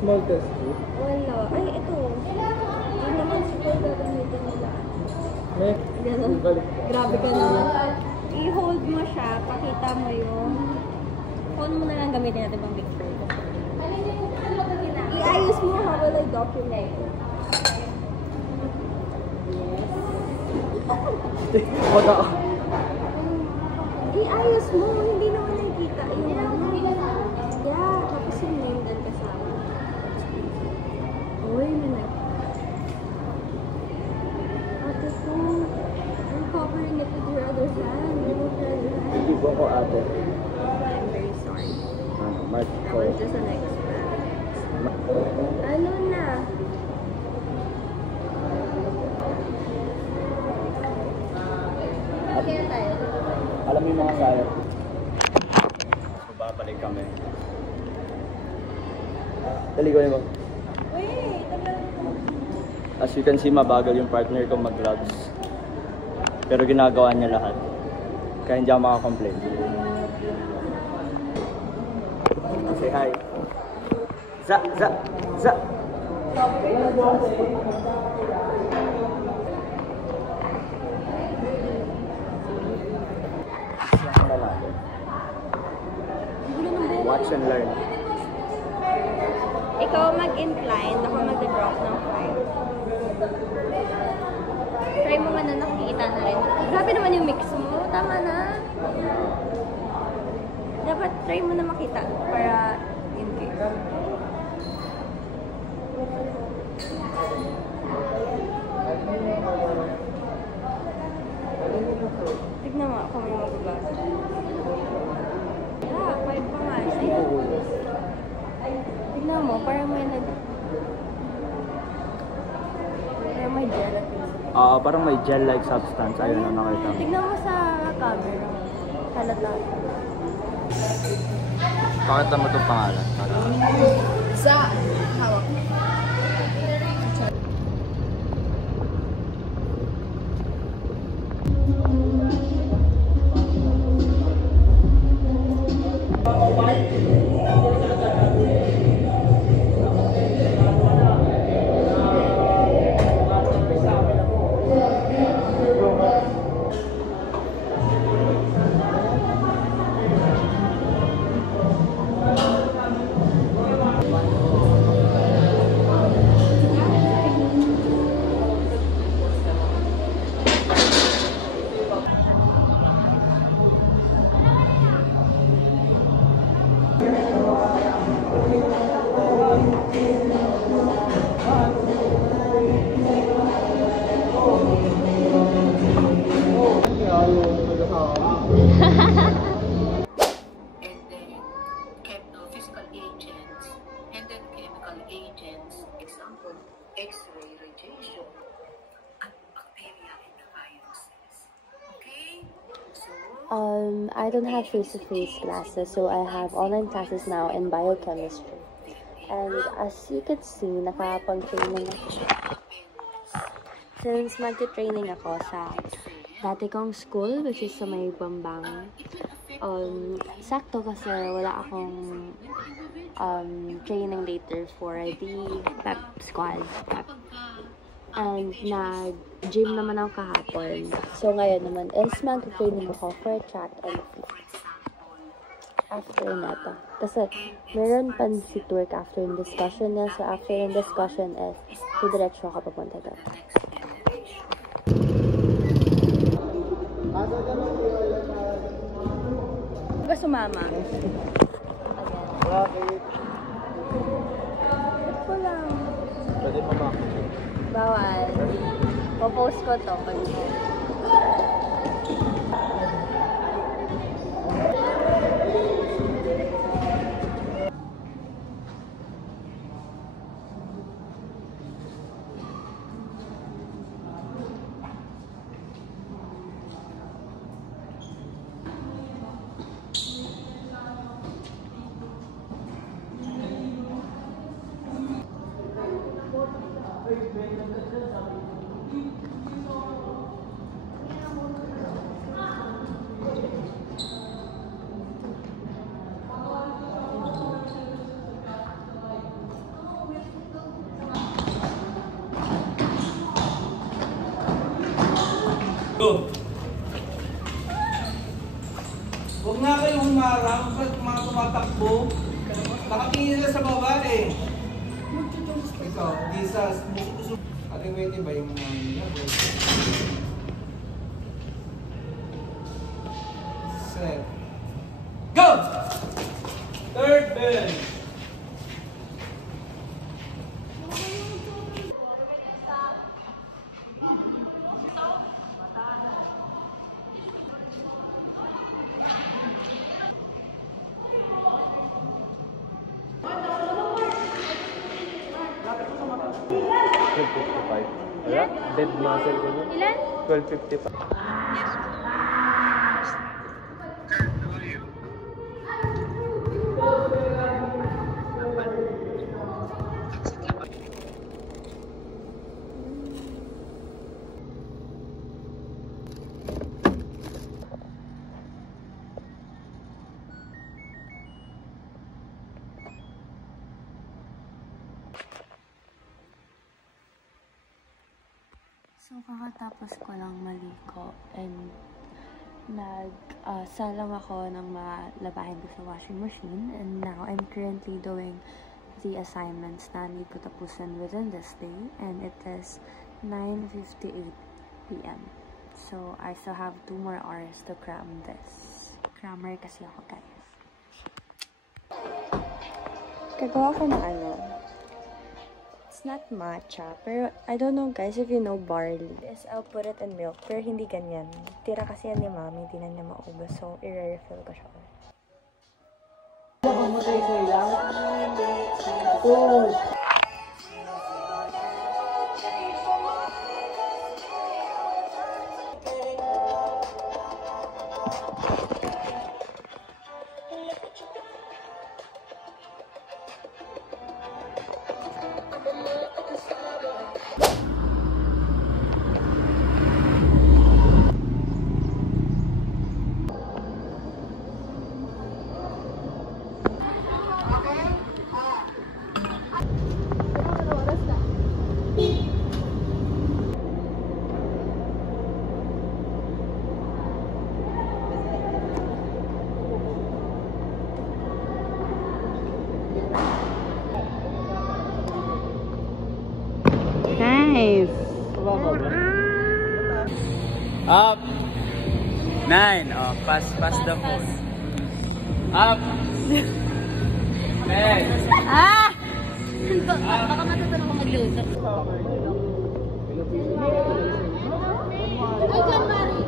small test tube? Wala. Ay, ito. Hindi naman siguro gagamitin nila. May Ganun. Grabe ka naman. I-hold mo siya, pakita mo yung phone mo na lang gamitin natin pang picture. I-ayos mo, how will I document? Wala. I-ayos mo, hindi naman nakikita. Yeah, tapos yung name doon kasama. Uy, nanay. Ate ko, I'm covering it with your other hand. Remove your other hand. Hindi po ako ate. I'm very sorry. Mark That was just an experiment. Ano na? Kaya tayo. Alam mo yung mga sayang. So, babalik kami. Dali ko yun. Wait, As you can see, mabagal yung partner ko mag-gloves. Pero ginagawa niya lahat. Kaya hindi ako makakomplain. Say hi. Za! Za! Za! Watch and learn. ikaw mag-incline, ako mag-drop ng 5. Try mo nga na nakikita na rin. Grabe naman yung mix mo. Tama na. Dapat try mo na makita para in case. Tignan mo ako may magbabasa. Yeah, 5 pa nga. Tignan mo, parang may parang may gelatin. Parang may gel-like substance. Ayun na nakita mo. Tignan mo sa camera. Halata. Pakita mo itong pangalan. Sa hawak. X-ray radiation, and bacteria and the viruses. Okay? So, I don't have face-to-face classes, so I have online classes now in biochemistry. And as you can see, nakapag-training ako. Since mag-training ako sa dati kong school, which is sa may Bambang, sakto kasi wala akong training later for the pep squad. And nag-gym naman ako kahapon. So ngayon naman is mag-training ako for track and field. After nata. Kasi meron pansit work after yung discussion na. So after yung discussion is diretso ako papunta doon. Ba sumama? Bakit? Ito lang. Pwede pa ba? Bawal. Popost ko to. Go! Huwag nga kayong humarang pag mga tumatakbo. Nakatingin sila sa baba eh. Ikaw, di sa... Ating wait ba yung mga set. Go! Third bell. Wala? Dead muscle ko nun. Ilan? 12:55. So, kakatapos ko lang maliko and nag-salang ako ng malabahin ko sa washing machine, and now I'm currently doing the assignments na need ko tapusin within this day, and it is 9:58 p.m. So, I still have 2 more hours to cram this. Crammer kasi ako, guys. Gagawa ko ng it's not matcha, pero I don't know guys if you know barley. Yes, I'll put it in milk, pero hindi ganyan. Tira kasi yan ni mami, hindi na niya maubos, so i-refill ko siya. Nice! Up! 9. Oh, pass the phone. Up! 10. Ah! Baka matutunan ko magluto. Ay, John Marie!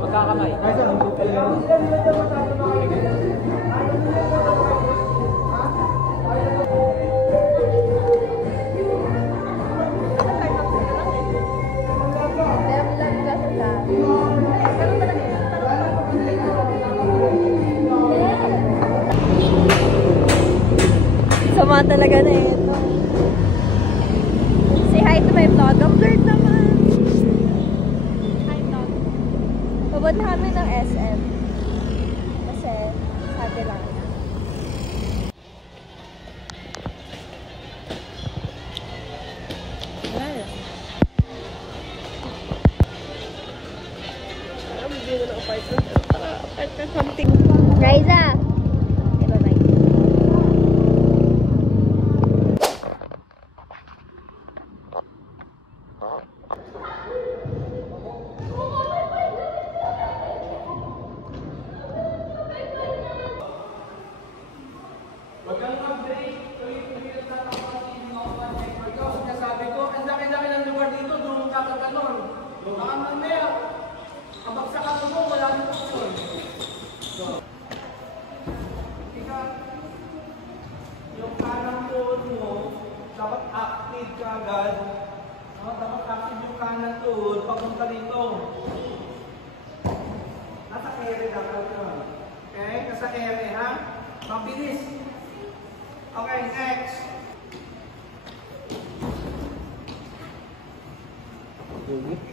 Magkakamay. Sama talaga na ito. Say hi to my vlog. Ang blurred naman. Hi vlog. Pupunta kami ng SM. Kasi sabi lang na. Huwag kang mag-break. Tuloy-tuloy lang tatapasin yung mga network ko. Sabi ko, ang laki-laki ng lugar dito, doon kakaganon. Baka mamaya, kapag sa kato mo, wala dito yun. So, yung kanang tuhod mo, dapat active ka agad. Dapat active yung kanang tuhod papunta dito. Nasa ere dapat yun. Okay? Nasa ere, ha? Mabilis. Okay, next. Sige.